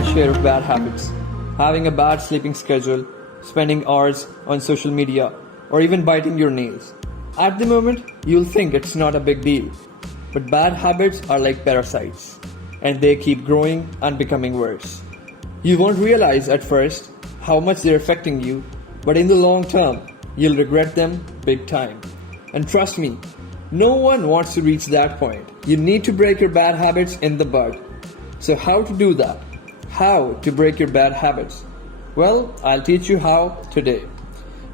large share of bad habits. Having a bad sleeping schedule, spending hours on social media, or even biting your nails. At the moment, you'll think it's not a big deal. But bad habits are like parasites, and they keep growing and becoming worse. You won't realize at first how much they're affecting you, but in the long term, you'll regret them big time. And trust me, no one wants to reach that point. You need to break your bad habits in the bud. So how to do that? How to break your bad habits? Well, I'll teach you how today.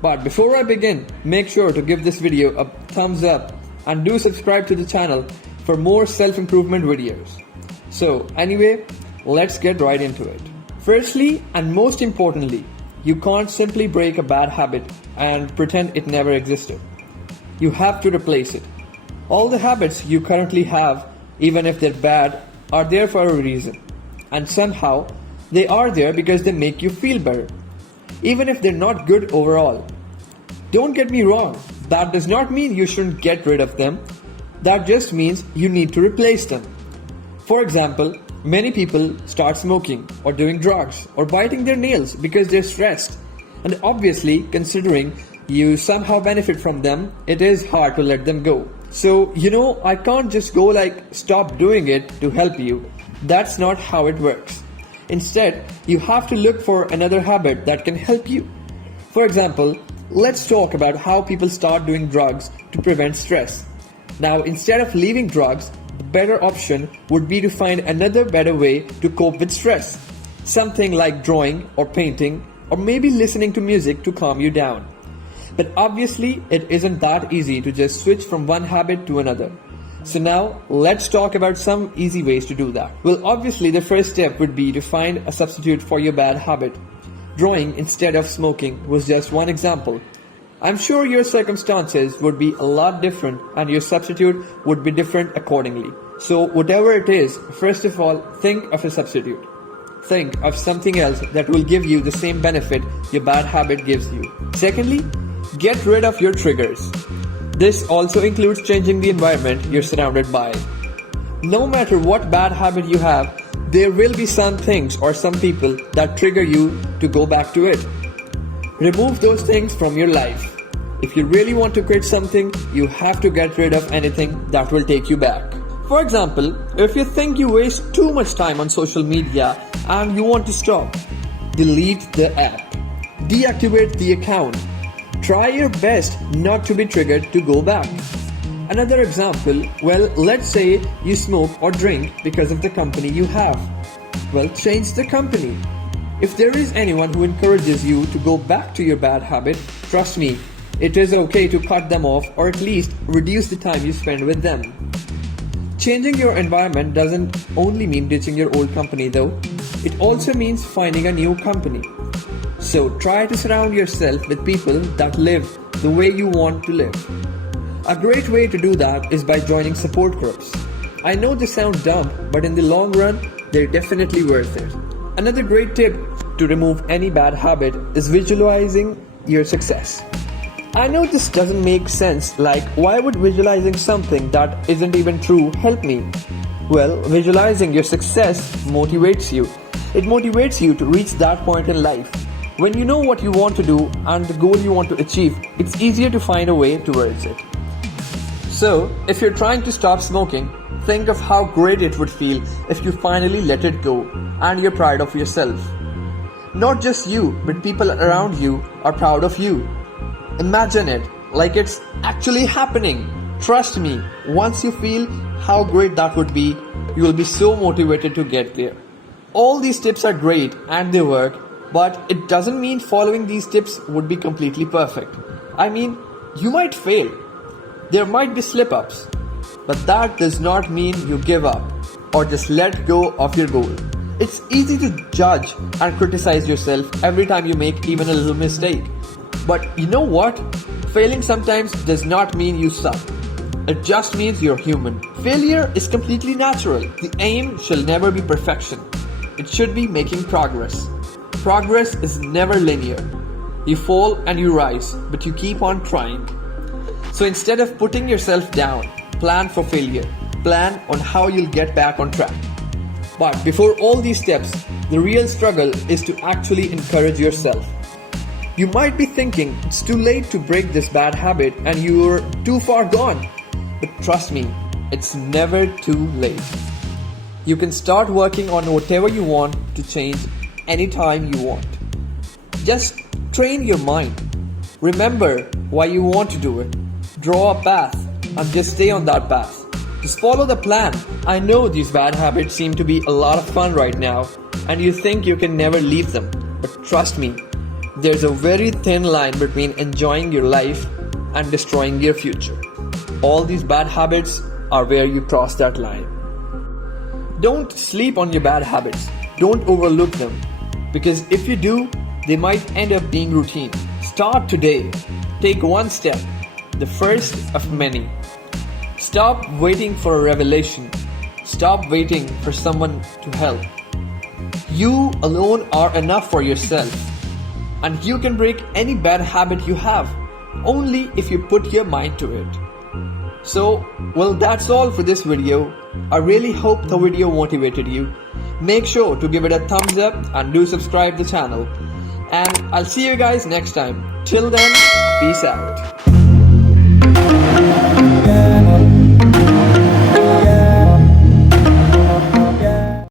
But before I begin, make sure to give this video a thumbs up and do subscribe to the channel for more self-improvement videos. So anyway, let's get right into it. Firstly and most importantly, you can't simply break a bad habit and pretend it never existed. You have to replace it. All the habits you currently have, even if they're bad, are there for a reason. And somehow, they are there because they make you feel better, even if they're not good overall. Don't get me wrong, that does not mean you shouldn't get rid of them. That just means you need to replace them. For example, many people start smoking or doing drugs or biting their nails because they're stressed. And obviously, considering you somehow benefit from them, it is hard to let them go. So, I can't just go like, stop doing it to help you. That's not how it works. Instead, you have to look for another habit that can help you. For example, let's talk about how people start doing drugs to prevent stress. Now, instead of leaving drugs, the better option would be to find another better way to cope with stress. Something like drawing or painting, or maybe listening to music to calm you down. But obviously, it isn't that easy to just switch from one habit to another. So now, let's talk about some easy ways to do that. Well, obviously, the first step would be to find a substitute for your bad habit. Drawing instead of smoking was just one example. I'm sure your circumstances would be a lot different and your substitute would be different accordingly. So whatever it is, first of all, think of a substitute. Think of something else that will give you the same benefit your bad habit gives you. Secondly, get rid of your triggers. This also includes changing the environment you're surrounded by. No matter what bad habit you have, there will be some things or some people that trigger you to go back to it. Remove those things from your life. If you really want to quit something, you have to get rid of anything that will take you back. For example, if you think you waste too much time on social media and you want to stop, delete the app. Deactivate the account. Try your best not to be triggered to go back. Another example, well, let's say you smoke or drink because of the company you have. Well, change the company. If there is anyone who encourages you to go back to your bad habit, trust me, it is okay to cut them off or at least reduce the time you spend with them. Changing your environment doesn't only mean ditching your old company though, it also means finding a new company. So try to surround yourself with people that live the way you want to live. A great way to do that is by joining support groups. I know they sound dumb, but in the long run, they're definitely worth it. Another great tip to remove any bad habit is visualizing your success. I know this doesn't make sense, like why would visualizing something that isn't even true help me? Well, visualizing your success motivates you. It motivates you to reach that point in life. When you know what you want to do and the goal you want to achieve, it's easier to find a way towards it. So, if you're trying to stop smoking, think of how great it would feel if you finally let it go and you're proud of yourself. Not just you, but people around you are proud of you. Imagine it like it's actually happening. Trust me, once you feel how great that would be, you will be so motivated to get there. All these tips are great and they work, but it doesn't mean following these tips would be completely perfect. I mean, you might fail. There might be slip-ups, but that does not mean you give up or just let go of your goal. It's easy to judge and criticize yourself every time you make even a little mistake. But you know what? Failing sometimes does not mean you suck. It just means you're human. Failure is completely natural. The aim shall never be perfection. It should be making progress. Progress is never linear. You fall and you rise, but you keep on trying. So instead of putting yourself down, plan for failure. Plan on how you'll get back on track. But before all these steps, the real struggle is to actually encourage yourself. You might be thinking it's too late to break this bad habit and you're too far gone. But trust me, it's never too late. You can start working on whatever you want to change anytime you want. Just train your mind. Remember why you want to do it. Draw a path and just stay on that path. Just follow the plan. I know these bad habits seem to be a lot of fun right now and you think you can never leave them. But trust me, there's a very thin line between enjoying your life and destroying your future. All these bad habits are where you cross that line. Don't sleep on your bad habits. Don't overlook them. Because if you do, they might end up being routine. Start today. Take one step, the first of many. Stop waiting for a revelation. Stop waiting for someone to help. You alone are enough for yourself. And you can break any bad habit you have, only if you put your mind to it. So, well, that's all for this video. I really hope the video motivated you. Make sure to give it a thumbs up and do subscribe to the channel. And I'll see you guys next time. Till then, peace out.